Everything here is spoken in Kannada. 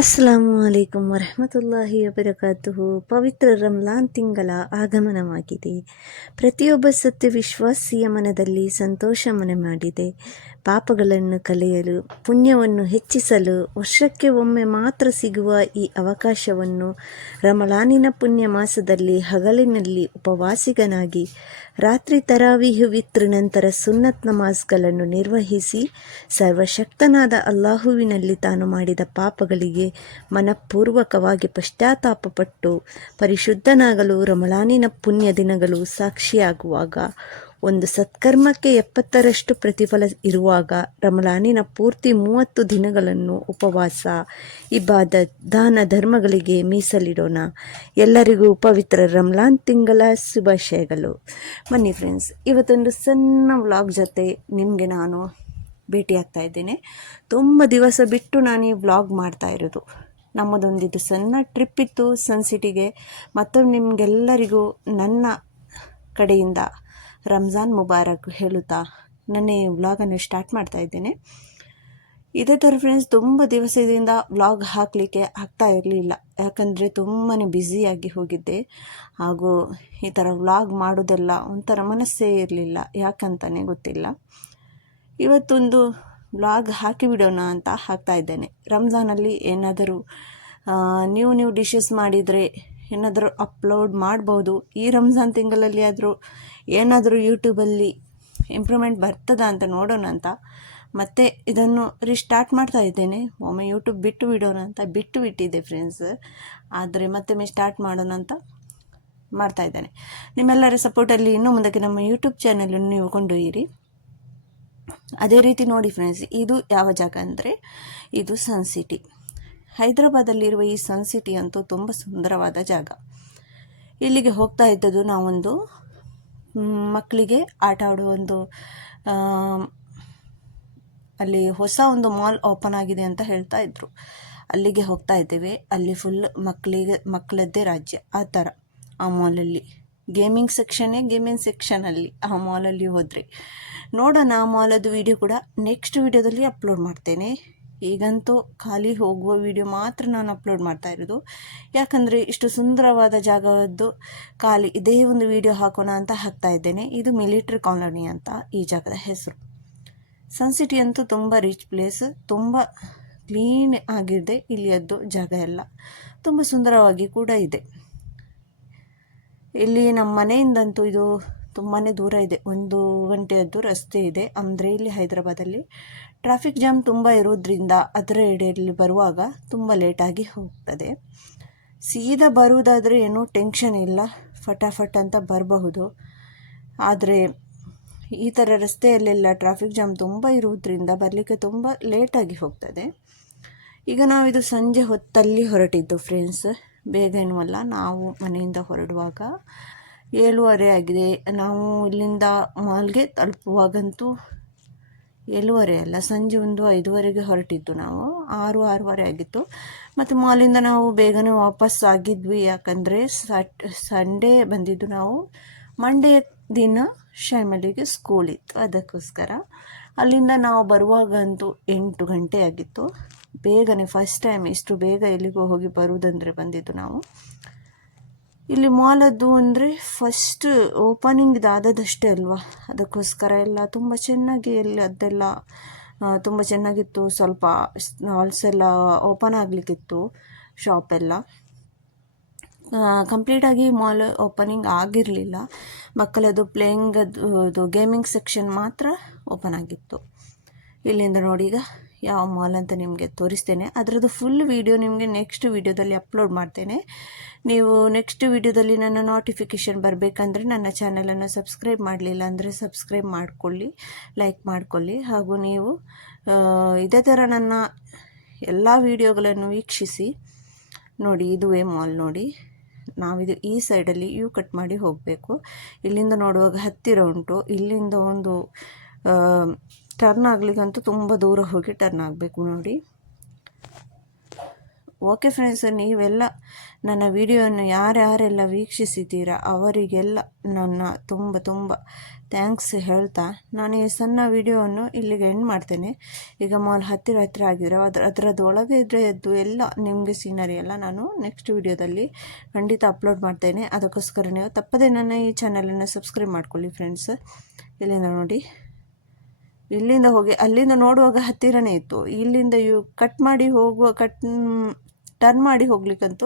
ಅಸ್ಸಲಾಮು ಅಲೈಕುಂ ವರಹಮತುಲ್ಲಾಹಿ ವಬರಕಾತುಹು. ಪವಿತ್ರ ರಂಜಾನ್ ತಿಂಗಳ ಆಗಮನವಾಗಿದೆ. ಪ್ರತಿಯೊಬ್ಬ ಸತ್ಯ ವಿಶ್ವಾಸಿಯ ಮನದಲ್ಲಿ ಸಂತೋಷ ಮನೆ ಮಾಡಿದೆ. ಪಾಪಗಳನ್ನು ಕಳೆಯಲು, ಪುಣ್ಯವನ್ನು ಹೆಚ್ಚಿಸಲು ವರ್ಷಕ್ಕೆ ಒಮ್ಮೆ ಮಾತ್ರ ಸಿಗುವ ಈ ಅವಕಾಶವನ್ನು ರಮಲಾನಿನ ಪುಣ್ಯ ಮಾಸದಲ್ಲಿ ಹಗಲಿನಲ್ಲಿ ಉಪವಾಸಿಗನಾಗಿ ರಾತ್ರಿ ತರಾವೀಹ್ ವಿತ್ರ್ ನಂತರ ಸುನ್ನತ್ ನಮಾಜ್ಗಳನ್ನು ನಿರ್ವಹಿಸಿ ಸರ್ವಶಕ್ತನಾದ ಅಲ್ಲಾಹುವಿನಲ್ಲಿ ತಾನು ಮಾಡಿದ ಪಾಪಗಳಿಗೆ ಮನಪೂರ್ವಕವಾಗಿ ಪಶ್ಚಾತ್ತಾಪಪಟ್ಟು ಪರಿಶುದ್ಧನಾಗಲು ರಮಲಾನಿನ ಪುಣ್ಯ ದಿನಗಳು ಸಾಕ್ಷಿಯಾಗುವಾಗ, ಒಂದು ಸತ್ಕರ್ಮಕ್ಕೆ 70ರಷ್ಟು ಪ್ರತಿಫಲ ಇರುವಾಗ ರಮಲಾನಿನ ಪೂರ್ತಿ 30 ದಿನಗಳನ್ನು ಉಪವಾಸ, ಇಬಾದತ್, ದಾನ ಧರ್ಮಗಳಿಗೆ ಮೀಸಲಿಡೋಣ. ಎಲ್ಲರಿಗೂ ಪವಿತ್ರ ರಮಲಾನ್ ತಿಂಗಳ ಶುಭಾಶಯಗಳು. ಬನ್ನಿ ಫ್ರೆಂಡ್ಸ್, ಇವತ್ತೊಂದು ಸಣ್ಣ ವ್ಲಾಗ್ ಜೊತೆ ನಿಮಗೆ ನಾನು ಭೇಟಿಯಾಗ್ತಾ ಇದ್ದೇನೆ. ತುಂಬ ದಿವಸ ಬಿಟ್ಟು ನಾನು ಈ ವ್ಲಾಗ್ ಮಾಡ್ತಾ ಇರೋದು. ನಮ್ಮದೊಂದಿದು ಸಣ್ಣ ಟ್ರಿಪ್ ಇತ್ತು ಸನ್ ಸಿಟಿಗೆ. ಮತ್ತೊಮ್ಮೆ ನಿಮಗೆಲ್ಲರಿಗೂ ನನ್ನ ಕಡೆಯಿಂದ ರಂಜಾನ್ ಮುಬಾರಕ್ ಹೇಳುತ್ತಾ ನನ್ನ ಈ ವ್ಲಾಗನ್ನು ಸ್ಟಾರ್ಟ್ ಮಾಡ್ತಾ ಇದ್ದೇನೆ. ಇದೇ ಥರ ಫ್ರೆಂಡ್ಸ್, ತುಂಬ ದಿವಸದಿಂದ ವ್ಲಾಗ್ ಹಾಕಲಿಕ್ಕೆ ಆಗ್ತಾ ಇರಲಿಲ್ಲ. ಯಾಕಂದರೆ ತುಂಬಾ ಬ್ಯುಸಿಯಾಗಿ ಹೋಗಿದ್ದೆ. ಹಾಗೂ ಈ ಥರ ವ್ಲಾಗ್ ಮಾಡೋದೆಲ್ಲ ಒಂಥರ ಮನಸ್ಸೇ ಇರಲಿಲ್ಲ, ಯಾಕಂತಲೇ ಗೊತ್ತಿಲ್ಲ. ಇವತ್ತೊಂದು ವ್ಲಾಗ್ ಹಾಕಿಬಿಡೋಣ ಅಂತ ಹಾಕ್ತಾ ಇದ್ದೇನೆ. ರಂಜಾನಲ್ಲಿ ಏನಾದರೂ ನ್ಯೂ ಡಿಶಸ್ ಮಾಡಿದರೆ ಏನಾದರೂ ಅಪ್ಲೋಡ್ ಮಾಡ್ಬೋದು. ಈ ರಂಜಾನ್ ತಿಂಗಳಲ್ಲಿ ಆದರೂ ಏನಾದರೂ ಯೂಟ್ಯೂಬಲ್ಲಿ ಇಂಪ್ರೂವ್ಮೆಂಟ್ ಬರ್ತದಾ ಅಂತ ನೋಡೋಣ ಅಂತ ಮತ್ತೆ ಇದನ್ನು ರೀಸ್ಟಾರ್ಟ್ ಮಾಡ್ತಾ ಇದ್ದೇನೆ. ಒಮ್ಮೆ ಯೂಟ್ಯೂಬ್ ಬಿಟ್ಟು ಬಿಡೋಣ ಅಂತ ಬಿಟ್ಟಿದ್ದೆ ಫ್ರೆಂಡ್ಸ್. ಆದರೆ ಮತ್ತೆ ಸ್ಟಾರ್ಟ್ ಮಾಡೋಣ ಅಂತ ಮಾಡ್ತಾ ಇದ್ದೇನೆ. ನಿಮ್ಮೆಲ್ಲರ ಸಪೋರ್ಟಲ್ಲಿ ಇನ್ನೂ ಮುಂದಕ್ಕೆ ನಮ್ಮ ಯೂಟ್ಯೂಬ್ ಚಾನಲನ್ನು ನೀವು ಕೊಂಡೊಯ್ಯಿರಿ. ಅದೇ ರೀತಿ ನೋಡಿ ಫ್ರೆಂಡ್ಸ್, ಇದು ಯಾವ ಜಾಗ ಅಂದರೆ ಇದು ಸನ್ ಸಿಟಿ. ಹೈದರಾಬಾದಲ್ಲಿರುವ ಈ ಸನ್ ಸಿಟಿ ಅಂತೂ ತುಂಬ ಸುಂದರವಾದ ಜಾಗ. ಇಲ್ಲಿಗೆ ಹೋಗ್ತಾ ಇದ್ದದ್ದು ನಾವೊಂದು ಮಕ್ಕಳಿಗೆ ಆಟ ಆಡುವ ಒಂದು ಅಲ್ಲಿ ಹೊಸ ಒಂದು ಮಾಲ್ ಓಪನ್ ಆಗಿದೆ ಅಂತ ಹೇಳ್ತಾ ಇದ್ರು. ಅಲ್ಲಿಗೆ ಹೋಗ್ತಾ ಇದ್ದೇವೆ. ಅಲ್ಲಿ ಫುಲ್ ಮಕ್ಕಳದ್ದೇ ರಾಜ್ಯ ಆ ಥರ. ಆ ಮಾಲಲ್ಲಿ ಗೇಮಿಂಗ್ ಸೆಕ್ಷನಲ್ಲಿ ಆ ಮಾಲಲ್ಲಿ ಹೋದರೆ ನೋಡೋಣ. ಆ ಮಾಲದ್ದು ವಿಡಿಯೋ ಕೂಡ ನೆಕ್ಸ್ಟ್ ವಿಡಿಯೋದಲ್ಲಿ ಅಪ್ಲೋಡ್ ಮಾಡ್ತೇನೆ. ಈಗಂತೂ ಖಾಲಿ ಹೋಗುವ ವಿಡಿಯೋ ಮಾತ್ರ ನಾನು ಅಪ್ಲೋಡ್ ಮಾಡ್ತಾ ಇರೋದು. ಯಾಕಂದರೆ ಇಷ್ಟು ಸುಂದರವಾದ ಜಾಗದ್ದು ಖಾಲಿ ಇದೇ ಒಂದು ವಿಡಿಯೋ ಹಾಕೋಣ ಅಂತ ಹಾಕ್ತಾ ಇದ್ದೇನೆ. ಇದು ಮಿಲಿಟ್ರಿ ಕಾಲೋನಿ ಅಂತ ಈ ಜಾಗದ ಹೆಸರು. ಸನ್ ಸಿಟಿ ಅಂತೂ ತುಂಬ ರಿಚ್ ಪ್ಲೇಸ್, ತುಂಬ ಕ್ಲೀನ್ ಆಗಿದೆ ಇಲ್ಲಿಯದ್ದು ಜಾಗ ಎಲ್ಲ. ತುಂಬ ಸುಂದರವಾಗಿ ಕೂಡ ಇದೆ. ಇಲ್ಲಿ ನಮ್ಮ ಮನೆಯಿಂದಂತೂ ಇದು ತುಂಬಾ ದೂರ ಇದೆ. 1 ಗಂಟೆಯದ್ದು ರಸ್ತೆ ಇದೆ. ಅಂದರೆ ಇಲ್ಲಿ ಹೈದರಾಬಾದಲ್ಲಿ ಟ್ರಾಫಿಕ್ ಜಾಮ್ ತುಂಬ ಇರೋದ್ರಿಂದ ಅದರ ಎಡೆಯಲ್ಲಿ ಬರುವಾಗ ತುಂಬ ಲೇಟಾಗಿ ಹೋಗ್ತದೆ. ಸೀದಾ ಬರುವುದಾದರೆ ಏನೂ ಟೆನ್ಷನ್ ಇಲ್ಲ, ಫಟಾಫಟ್ ಅಂತ ಬರಬಹುದು. ಆದರೆ ಈ ಥರ ರಸ್ತೆಯಲ್ಲೆಲ್ಲ ಟ್ರಾಫಿಕ್ ಜಾಮ್ ತುಂಬ ಇರುವುದರಿಂದ ಬರಲಿಕ್ಕೆ ತುಂಬ ಲೇಟಾಗಿ ಹೋಗ್ತದೆ. ಈಗ ನಾವಿದು ಸಂಜೆ ಹೊತ್ತಲ್ಲಿ ಹೊರಟಿದ್ದು ಫ್ರೆಂಡ್ಸ್. ಬೇಗ ಏನೂ ನಾವು ಮನೆಯಿಂದ ಹೊರಡುವಾಗ 7:30 ಆಗಿದೆ. ನಾವು ಇಲ್ಲಿಂದ ಮಾಲ್ಗೆ ತಲುಪುವಾಗಂತೂ 7:30 ಅಲ್ಲ, ಸಂಜೆ 5:30ಗೆ ಹೊರಟಿದ್ದು. ನಾವು 6:30 ಆಗಿತ್ತು. ಮತ್ತು ಮಾಲಿಂದ ನಾವು ಬೇಗನೆ ವಾಪಸ್ ಆಗಿದ್ವಿ. ಯಾಕಂದರೆ ಸಂಡೇ ಬಂದಿದ್ದು ನಾವು. ಮಂಡೇ ದಿನ ಶೈಮಲಿಗೆ ಸ್ಕೂಲ್ ಇತ್ತು, ಅದಕ್ಕೋಸ್ಕರ. ಅಲ್ಲಿಂದ ನಾವು ಬರುವಾಗಂತೂ 8 ಗಂಟೆ ಆಗಿತ್ತು. ಬೇಗನೆ ಫಸ್ಟ್ ಟೈಮ್ ಇಷ್ಟು ಬೇಗ ಎಲ್ಲಿಗೋ ಹೋಗಿ ಬರುವುದಂದರೆ ಬಂದಿದ್ದು ನಾವು. ಇಲ್ಲಿ ಮಾಲದ್ದು ಅಂದರೆ ಫಸ್ಟ್ ಓಪನಿಂಗ್ ಇದಾದದಷ್ಟೇ ಅಲ್ವಾ, ಅದಕ್ಕೋಸ್ಕರ ಎಲ್ಲ ತುಂಬ ಚೆನ್ನಾಗಿ ಎಲ್ಲಿ ಅದೆಲ್ಲ ತುಂಬ ಚೆನ್ನಾಗಿತ್ತು. ಸ್ವಲ್ಪ ಸ್ಟಾಲ್ಸ್ ಎಲ್ಲ ಓಪನ್ ಆಗಲಿಕ್ಕಿತ್ತು, ಶಾಪೆಲ್ಲ. ಕಂಪ್ಲೀಟಾಗಿ ಮಾಲ್ ಓಪನಿಂಗ್ ಆಗಿರಲಿಲ್ಲ. ಮಕ್ಕಳದ್ದು ಪ್ಲೇಯಿಂಗದ್ದು ಗೇಮಿಂಗ್ ಸೆಕ್ಷನ್ ಮಾತ್ರ ಓಪನ್ ಆಗಿತ್ತು. ಇಲ್ಲಿಂದ ನೋಡಿ ಈಗ ಯಾವ ಮಾಲ್ ಅಂತ ನಿಮಗೆ ತೋರಿಸ್ತೇನೆ. ಅದರದ್ದು ಫುಲ್ ವಿಡಿಯೋ ನಿಮಗೆ ನೆಕ್ಸ್ಟ್ ವಿಡಿಯೋದಲ್ಲಿ ಅಪ್ಲೋಡ್ ಮಾಡ್ತೇನೆ. ನೀವು ನೆಕ್ಸ್ಟ್ ವಿಡಿಯೋದಲ್ಲಿ ನನ್ನ ನೋಟಿಫಿಕೇಷನ್ ಬರಬೇಕಂದ್ರೆ ನನ್ನ ಚಾನಲನ್ನು ಸಬ್ಸ್ಕ್ರೈಬ್ ಮಾಡಲಿಲ್ಲ ಅಂದರೆ ಸಬ್ಸ್ಕ್ರೈಬ್ ಮಾಡಿಕೊಳ್ಳಿ, ಲೈಕ್ ಮಾಡಿಕೊಳ್ಳಿ. ಹಾಗೂ ನೀವು ಇದೇ ಥರ ನನ್ನ ಎಲ್ಲ ವಿಡಿಯೋಗಳನ್ನು ವೀಕ್ಷಿಸಿ. ನೋಡಿ, ಇದುವೇ ಮಾಲ್. ನೋಡಿ, ನಾವಿದು ಈ ಸೈಡಲ್ಲಿ ಕಟ್ ಮಾಡಿ ಹೋಗಬೇಕು. ಇಲ್ಲಿಂದ ನೋಡುವಾಗ ಹತ್ತಿರ ಉಂಟು. ಇಲ್ಲಿಂದ ಒಂದು ಟರ್ನ್ ಆಗಲಿಕ್ಕಂತೂ ತುಂಬ ದೂರ ಹೋಗಿ ಟರ್ನ್ ಆಗಬೇಕು. ನೋಡಿ, ಓಕೆ ಫ್ರೆಂಡ್ಸ್, ನೀವೆಲ್ಲ ನನ್ನ ವಿಡಿಯೋವನ್ನು ಯಾರ್ಯಾರೆಲ್ಲ ವೀಕ್ಷಿಸಿದ್ದೀರಾ ಅವರಿಗೆಲ್ಲ ನನ್ನ ತುಂಬ ತುಂಬ ಥ್ಯಾಂಕ್ಸ್ ಹೇಳ್ತಾ ನಾನು ಈ ಸಣ್ಣ ವಿಡಿಯೋವನ್ನು ಇಲ್ಲಿಗೆ ಎಂಡ್ ಮಾಡ್ತೇನೆ. ಈಗ ಮಾಲ್ ಹತ್ತಿರ ಆಗಿರೋ ಅದರದ್ದು ಒಳಗೆ ಇದ್ದು ಎಲ್ಲ ನಿಮಗೆ ಸೀನರಿ ಎಲ್ಲ ನಾನು ನೆಕ್ಸ್ಟ್ ವಿಡಿಯೋದಲ್ಲಿ ಖಂಡಿತ ಅಪ್ಲೋಡ್ ಮಾಡ್ತೇನೆ. ಅದಕ್ಕೋಸ್ಕರ ನೀವು ತಪ್ಪದೇ ನನ್ನ ಈ ಚಾನಲನ್ನು ಸಬ್ಸ್ಕ್ರೈಬ್ ಮಾಡ್ಕೊಳ್ಳಿ ಫ್ರೆಂಡ್ಸ್. ಇಲ್ಲಿಂದ ನೋಡಿ, ಇಲ್ಲಿಂದ ಹೋಗಿ ಅಲ್ಲಿಂದ ನೋಡುವಾಗ ಹತ್ತಿರನೇ ಇತ್ತು, ಇಲ್ಲಿಂದ ಕಟ್ ಮಾಡಿ ಹೋಗುವ ಟರ್ನ್ ಮಾಡಿ ಹೋಗ್ಲಿಕ್ಕಂತೂ